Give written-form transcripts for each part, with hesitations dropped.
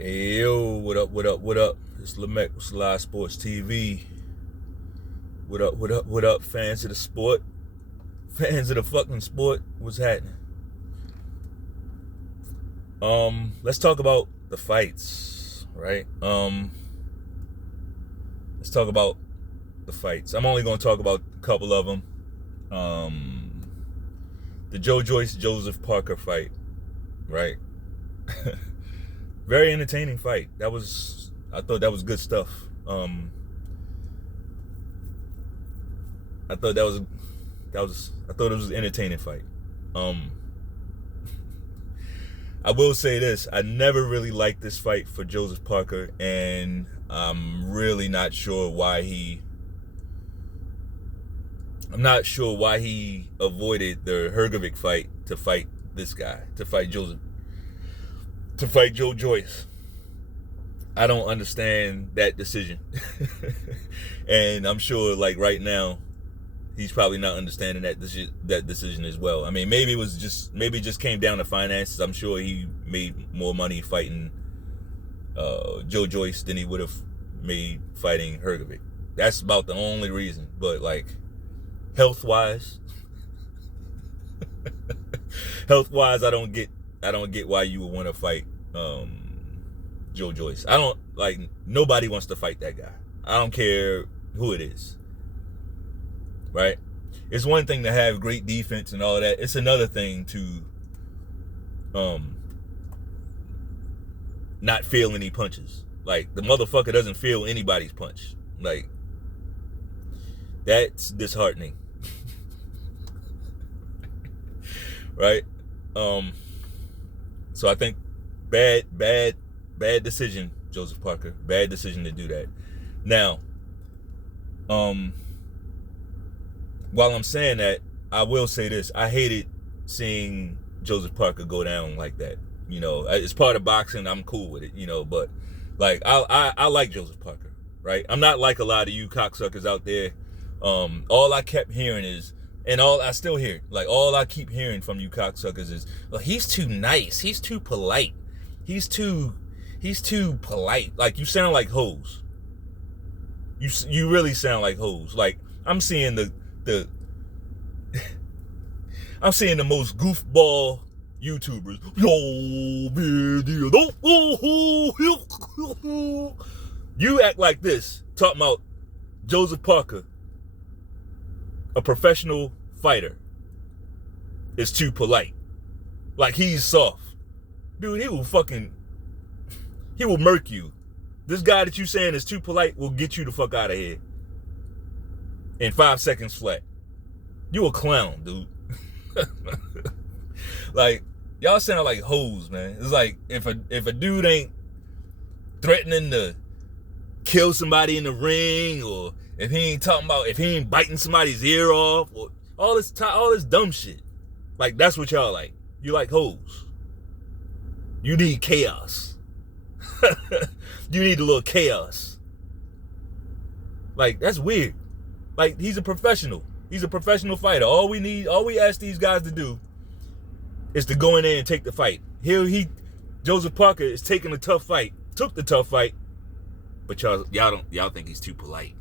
Hey, yo, what up, what up, what up? It's Lemekh with selahsportstv. What up, fans of the sport? Fans of the fucking sport, what's happening? Let's talk about the fights, right? Let's talk about the fights. I'm only gonna talk about a couple of them. The JOYCE Joseph Parker fight, right? Very entertaining fight. I thought that was good stuff. I thought it was an entertaining fight. I will say this: I never really liked this fight for Joseph Parker, and I'm really not sure why he avoided the Hrgovic fight to fight this guy, to fight Joe Joyce. I don't understand that decision. And I'm sure like right now he's probably not understanding that decision as well. I mean, maybe it just came down to finances. I'm sure he made more money fighting Joe Joyce than he would have made fighting Hrgovic. That's about the only reason. But like health wise, I don't get why you would want to fight Joe Joyce. Nobody wants to fight that guy. I don't care who it is. Right? It's one thing to have great defense and all of that. It's another thing to not feel any punches. Like, the motherfucker doesn't feel anybody's punch. Like, that's disheartening. Right? So I think bad decision, Joseph Parker. Bad decision to do that. Now, while I'm saying that, I will say this: I hated seeing Joseph Parker go down like that. You know, it's part of boxing. I'm cool with it. You know, but like I like Joseph Parker, right? I'm not like a lot of you cocksuckers out there. All I kept hearing is, and all I still hear, like all I keep hearing from you cocksuckers is, well, he's too nice, he's too polite, he's too polite. Like, you sound like hoes. You really sound like hoes. Like, I'm seeing the I'm seeing the most goofball YouTubers. You act like this, talking about Joseph Parker, a professional fighter, is too polite. Like he's soft. Dude, he will murk you. This guy that you saying is too polite will get you the fuck out of here in 5 seconds flat. You a clown, dude. Like, y'all sound like hoes, man. It's like if a dude ain't threatening to kill somebody in the ring, or if he ain't biting somebody's ear off, or all this dumb shit. Like, that's what y'all like. You like hoes. You need chaos. You need a little chaos. Like, that's weird. Like, he's a professional. He's a professional fighter. All we ask these guys to do is to go in there and take the fight. Joseph Parker is taking a tough fight. Took the tough fight. But y'all think he's too polite.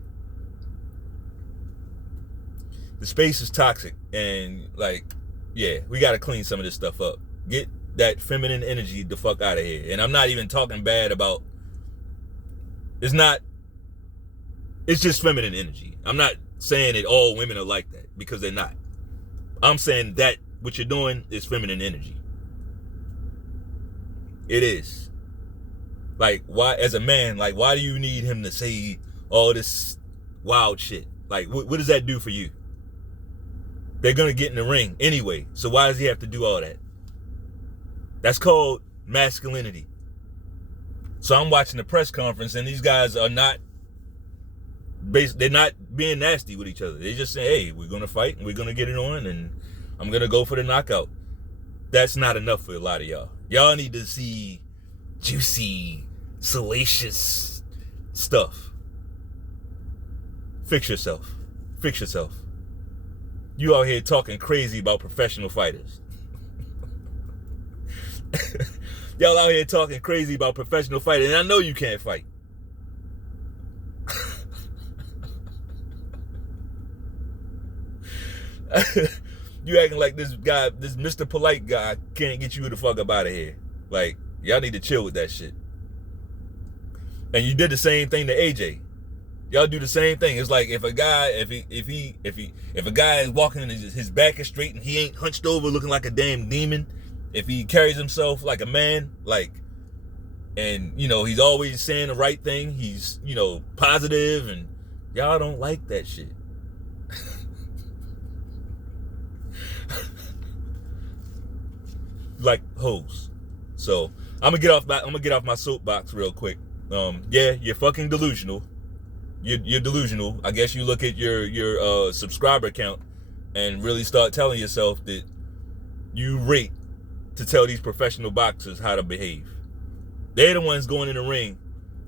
The space is toxic, and like, yeah, we gotta clean some of this stuff up. Get that feminine energy the fuck out of here. And I'm not even talking bad about. It's just feminine energy. I'm not saying that all women are like that, because they're not. I'm saying that what you're doing is feminine energy. It is. Like, why, as a man, like, why do you need him to say all this wild shit? Like, what does that do for you? They're gonna get in the ring anyway, so why does he have to do all that? That's called masculinity. So I'm watching the press conference, and these guys are not they're not being nasty with each other. They just say, hey, we're gonna fight and we're gonna get it on, and I'm gonna go for the knockout. That's not enough for a lot of y'all. Y'all need to see juicy, salacious stuff. Fix yourself. You out here talking crazy about professional fighters. Y'all out here talking crazy about professional fighting, and I know you can't fight. You acting like this guy, this Mr. Polite guy, can't get you the fuck up out of here. Like, y'all need to chill with that shit. And you did the same thing to AJ. Y'all do the same thing. It's like if a guy, if a guy is walking and his back is straight and he ain't hunched over looking like a damn demon, if he carries himself like a man, like, and you know he's always saying the right thing, he's positive, and y'all don't like that shit. Like hoes. So I'm gonna get off my soapbox real quick. Yeah, you're fucking delusional. You're delusional. I guess you look at your subscriber count and really start telling yourself that you rate to tell these professional boxers how to behave. They're the ones going in the ring,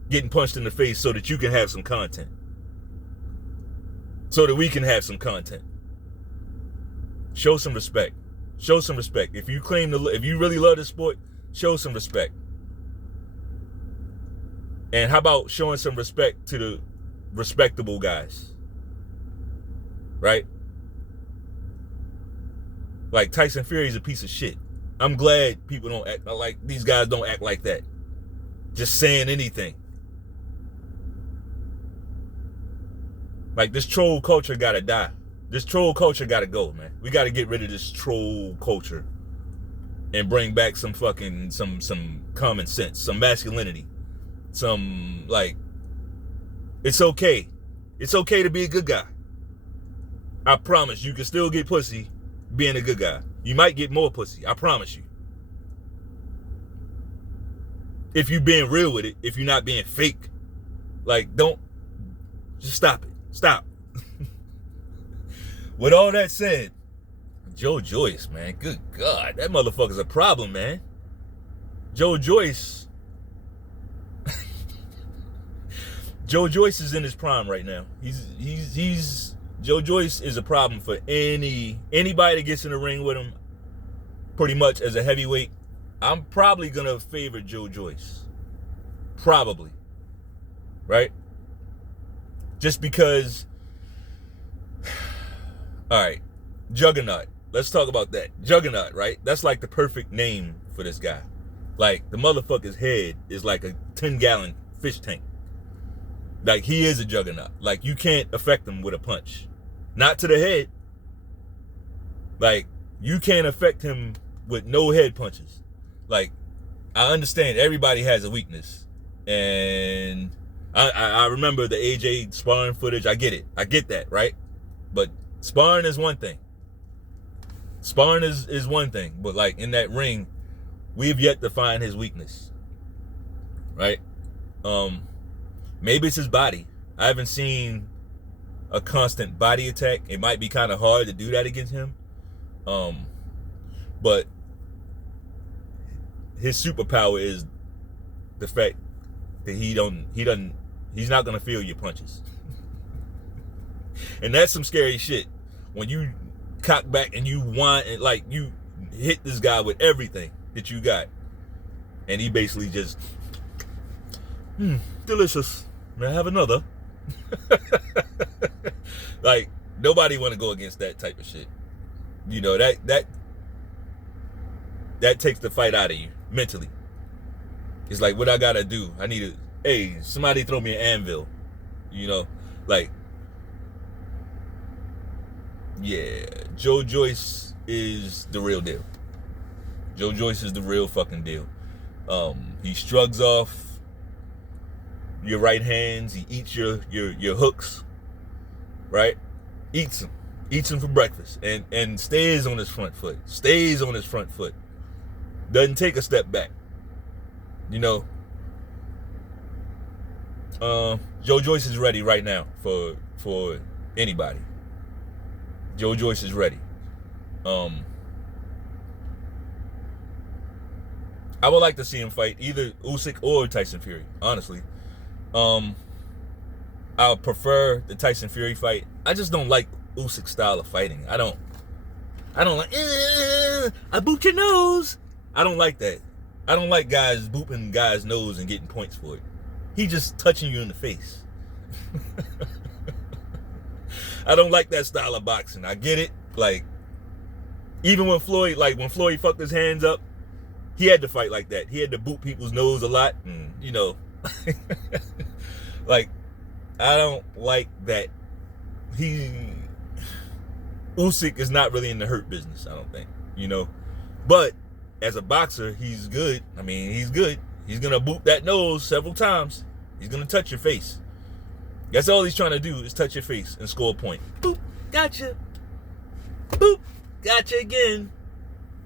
getting punched in the face so that you can have some content. So that we can have some content. Show some respect. Show some respect. If you really love the sport, show some respect. And how about showing some respect to the respectable guys? Right? Like Tyson Fury's a piece of shit. I'm glad people don't act like these guys don't act like that. Just saying anything. Like this troll culture gotta die. This troll culture gotta go, man. We gotta get rid of this troll culture and bring back some common sense, some masculinity, some like, it's okay. It's okay to be a good guy. I promise you can still get pussy being a good guy. You might get more pussy. I promise you. If you're being real with it, if you're not being fake, like just stop it. Stop. With all that said, Joe Joyce, man, good God, that motherfucker's a problem, man. Joe Joyce is in his prime right now. Joe Joyce is a problem for anybody that gets in the ring with him, pretty much as a heavyweight. I'm probably gonna favor Joe Joyce. Probably. Right? Just because, all right, Juggernaut. Let's talk about that. Juggernaut, right? That's like the perfect name for this guy. Like, the motherfucker's head is like a 10-gallon fish tank. Like, he is a juggernaut. Like, you can't affect him with a punch. Not to the head. Like, you can't affect him with no head punches. Like, I understand everybody has a weakness. And I remember the AJ sparring footage. I get it. I get that, right? But sparring is one thing. Sparring is one thing. But, like, in that ring, we've yet to find his weakness. Right? Maybe it's his body. I haven't seen a constant body attack. It might be kind of hard to do that against him. But his superpower is the fact that he's not gonna feel your punches. And that's some scary shit. When you cock back and you whine and like you hit this guy with everything that you got, and he basically just delicious. May I have another? Like, nobody want to go against that type of shit. You know, that takes the fight out of you mentally. It's like, what I gotta do? I need to, hey, somebody throw me an anvil. You know, like, yeah, Joe Joyce is the real deal. Joe Joyce is the real fucking deal. He shrugs off your right hands. He eats your hooks, right? Eats them for breakfast, and stays on his front foot. Doesn't take a step back. You know, Joe Joyce is ready right now for anybody. Joe Joyce is ready. I would like to see him fight either Usyk or Tyson Fury, honestly. I prefer the Tyson Fury fight. I just don't like Usyk's style of fighting. I don't like, I boot your nose. I don't like that. I don't like guys booping guys' nose and getting points for it. He just touching you in the face. I don't like that style of boxing. I get it. Like, even when Floyd fucked his hands up, he had to fight like that. He had to boot people's nose a lot, and you know, like, I don't like that. Usyk is not really in the hurt business, I don't think, you know. But as a boxer, he's good. I mean, he's good. He's gonna boot that nose several times. He's gonna touch your face. That's all he's trying to do, is touch your face and score a point. Boop, gotcha. Boop, gotcha again.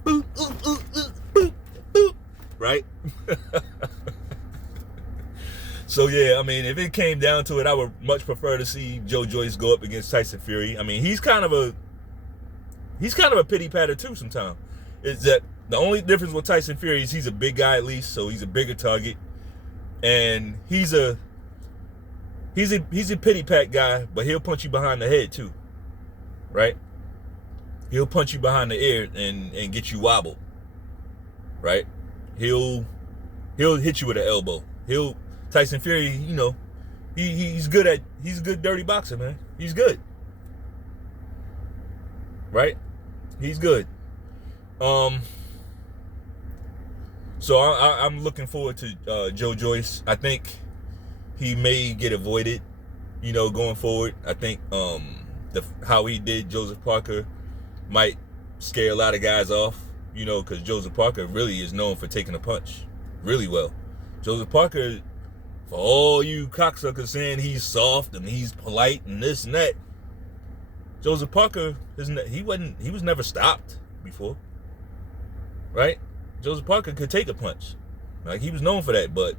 Boop, ooh, ooh, ooh, boop, boop. Right? So yeah, I mean, if it came down to it, I would much prefer to see Joe Joyce go up against Tyson Fury. I mean, he's kind of a pity patter too sometimes. It's that the only difference with Tyson Fury is he's a big guy at least, so he's a bigger target. And he's a pity pat guy, but he'll punch you behind the head too, right? He'll punch you behind the ear and get you wobbled, right? He'll hit you with an elbow. Tyson Fury, you know, he's a good dirty boxer, man. He's good, right? He's good. So I'm looking forward to Joe Joyce. I think he may get avoided, you know, going forward. I think how he did Joseph Parker might scare a lot of guys off, you know, because Joseph Parker really is known for taking a punch really well. Joseph Parker, for all you cocksuckers saying he's soft and he's polite and this and that, Joseph Parker, he was never stopped before, right? Joseph Parker could take a punch, like he was known for that, but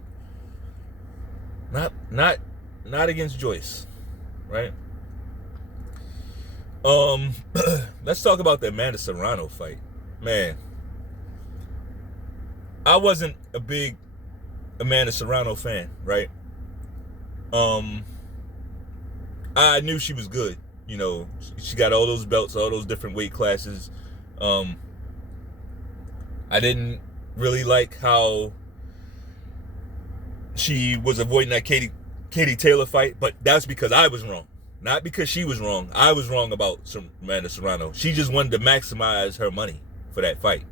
not against Joyce, right? Let's talk about the Amanda Serrano fight. Man, I wasn't a big Amanda Serrano fan, right? I knew she was good. You know, she got all those belts, all those different weight classes. I didn't really like how she was avoiding that Katie Taylor fight, but that's because I was wrong. Not because she was wrong. I was wrong about Amanda Serrano. She just wanted to maximize her money for that fight.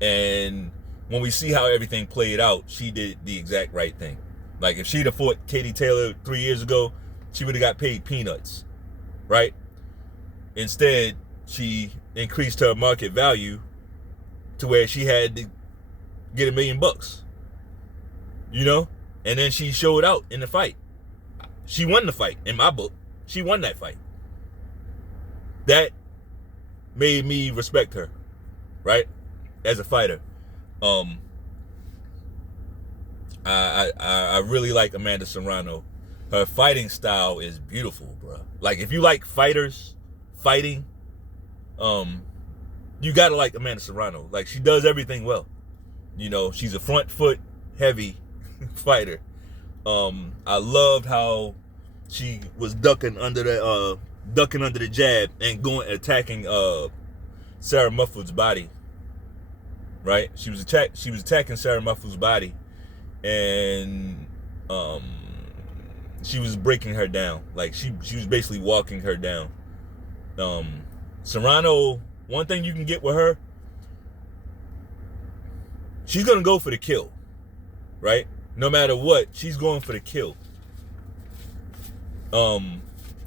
And when we see how everything played out, she did the exact right thing. Like, if she'd have fought Katie Taylor 3 years ago, she would have got paid peanuts, right? Instead, she increased her market value to where she had to get $1 million, you know? And then she showed out in the fight. She won the fight, in my book. She won that fight. That made me respect her, right? As a fighter. I really like Amanda Serrano. Her fighting style is beautiful, bro. Like, if you like fighters fighting, you gotta like Amanda Serrano. Like, she does everything well. You know, she's a front foot heavy fighter. I loved how she was ducking under the jab and attacking Sarah MUHFOUD's body. Right? She was attacking Sarah MUHFOUD's body, and she was breaking her down. Like, she was basically walking her down. Serrano, one thing you can get with her, she's gonna go for the kill, right? No matter what, she's going for the kill.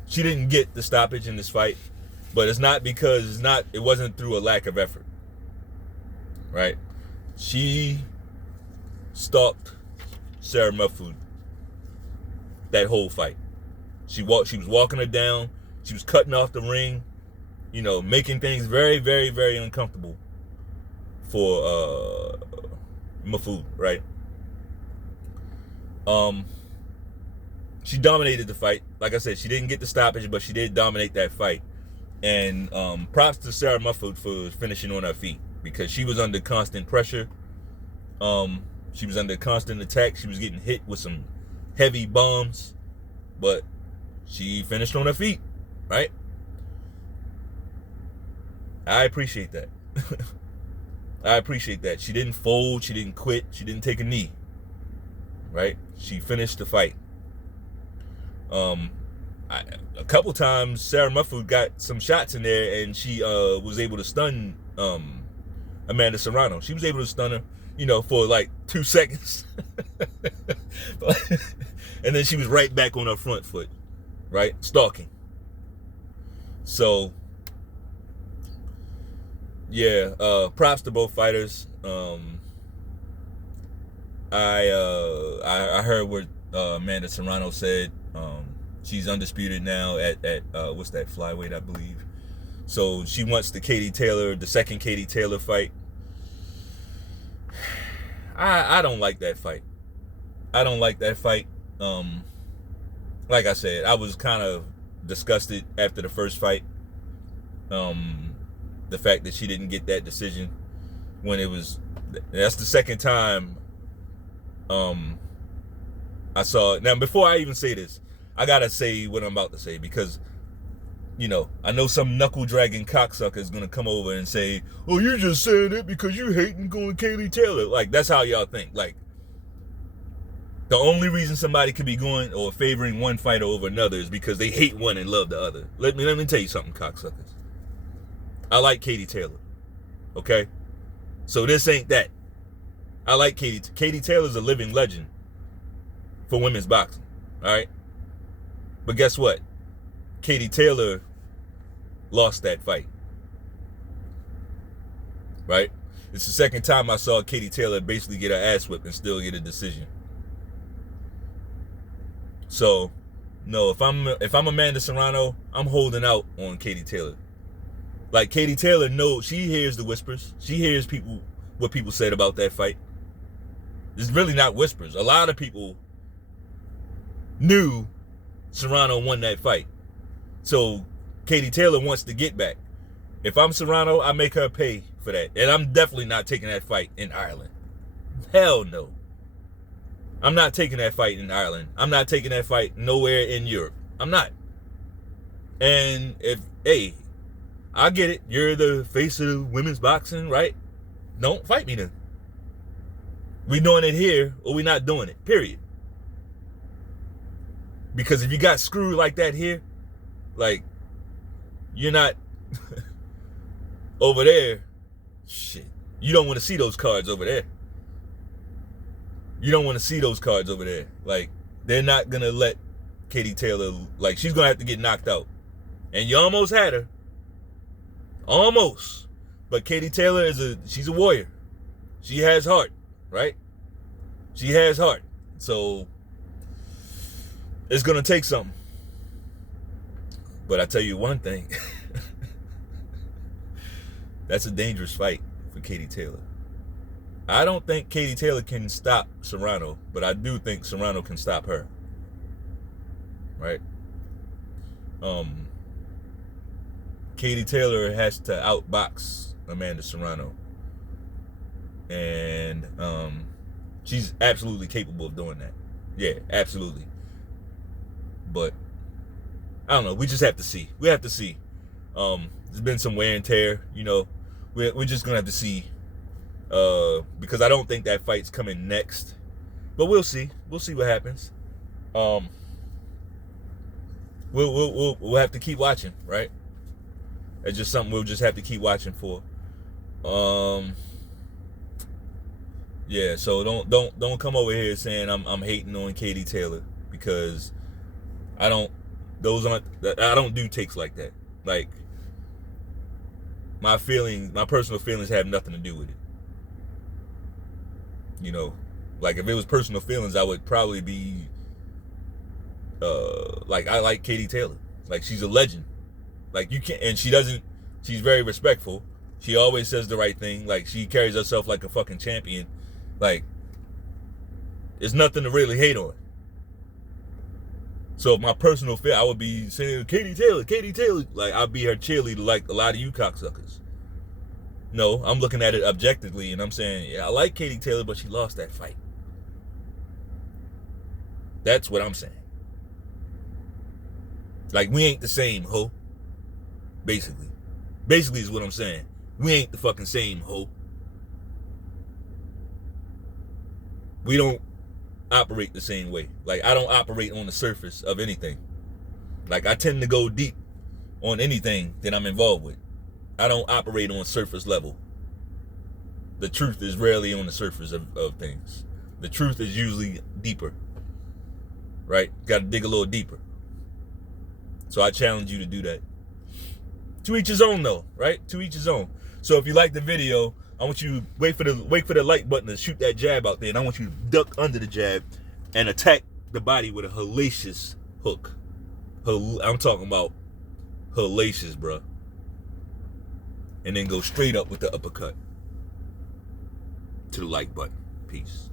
She didn't get the stoppage in this fight, but it's not because it wasn't through a lack of effort, right? She stalked Sarah MUHFOUD that whole fight. She was walking her down. She was cutting off the ring, you know, making things very, very, very uncomfortable for MUHFOUD, right? She dominated the fight. Like I said, she didn't get the stoppage, but she did dominate that fight. And props to Sarah MUHFOUD for finishing on her feet, because she was under constant pressure. She was under constant attack. She was getting hit with some heavy bombs, but she finished on her feet, right? I appreciate that. I appreciate that. She didn't fold. She didn't quit. She didn't take a knee. Right? She finished the fight. A couple times, Sarah MUHFOUD got some shots in there, and she was able to stun Amanda Serrano. She was able to stun her, for like 2 seconds. And then she was right back on her front foot, right? Stalking. So, yeah, props to both fighters. I heard what Amanda Serrano said. She's undisputed now at what's that, flyweight, I believe. So she wants the second Katie Taylor fight. I don't like that fight. I don't like that fight. Like I said, I was kind of disgusted after the first fight. The fact that she didn't get that decision when that's the second time I saw it. Now, before I even say this, I gotta say what I'm about to say, because I know some knuckle-dragging cocksucker is gonna come over and say, "Oh, you're just saying it because you hating going Katie Taylor." Like, that's how y'all think. Like, the only reason somebody could be going or favoring one fighter over another is because they hate one and love the other. Let me tell you something, cocksuckers. I like Katie Taylor. Okay? So this ain't that. I like Katie. Katie Taylor's a living legend for women's boxing. All right? But guess what? Katie Taylor lost that fight. Right? It's the second time I saw Katie Taylor basically get her ass whipped and still get a decision. So, no, if I'm Amanda Serrano, I'm holding out on Katie Taylor. Like, Katie Taylor knows, she hears the whispers. She hears what people said about that fight. It's really not whispers. A lot of people knew Serrano won that fight. So Katie Taylor wants to get back. If I'm Serrano, I make her pay for that. And I'm definitely not taking that fight in Ireland. Hell no. I'm not taking that fight in Ireland. I'm not taking that fight nowhere in Europe. I'm not. And hey, I get it. You're the face of women's boxing, right? Don't fight me then. We doing it here or we not doing it, period. Because if you got screwed like that here, like, you're not over there, shit. You don't want to see those cards over there. You don't want to see those cards over there. Like, they're not going to let Katie Taylor, like, she's going to have to get knocked out. And you almost had her. Almost. But Katie Taylor she's a warrior. She has heart, right? She has heart. So it's going to take something. But I tell you one thing. That's a dangerous fight for Katie Taylor. I don't think Katie Taylor can stop Serrano, but I do think Serrano can stop her. Right? Katie Taylor has to outbox Amanda Serrano. And she's absolutely capable of doing that. Yeah, absolutely. But I don't know. We just have to see. We have to see. There's been some wear and tear. We're just gonna have to see. Because I don't think that fight's coming next. But we'll see. We'll see what happens. We'll have to keep watching, right? It's just something we'll just have to keep watching for. Yeah. So don't come over here saying I'm hating on Katie Taylor, because I don't do takes like that. Like, my personal feelings have nothing to do with it. Like, if it was personal feelings, I would probably be like, I like Katie Taylor. Like, she's a legend. Like, you can't, and she's very respectful. She always says the right thing. Like, she carries herself like a fucking champion. Like, there's nothing to really hate on. So if my personal feel, I would be saying, Katie Taylor. Like, I'd be her cheerleader like a lot of you cocksuckers. No, I'm looking at it objectively, and I'm saying, yeah, I like Katie Taylor, but she lost that fight. That's what I'm saying. Like, we ain't the same, ho. Basically is what I'm saying. We ain't the fucking same, ho. we don't operate the same way. Like, I don't operate on the surface of anything. Like, I tend to go deep on anything that I'm involved with. I don't operate on surface level. The truth is rarely on the surface of things. The truth is usually deeper, right? Got to dig a little deeper. So I challenge you to do that. To each his own, though, right? To each his own. So if you like the video, I want you to wait for the like button to shoot that jab out there, and I want you to duck under the jab and attack the body with a hellacious hook. I'm talking about hellacious, bro. And then go straight up with the uppercut to the like button. Peace.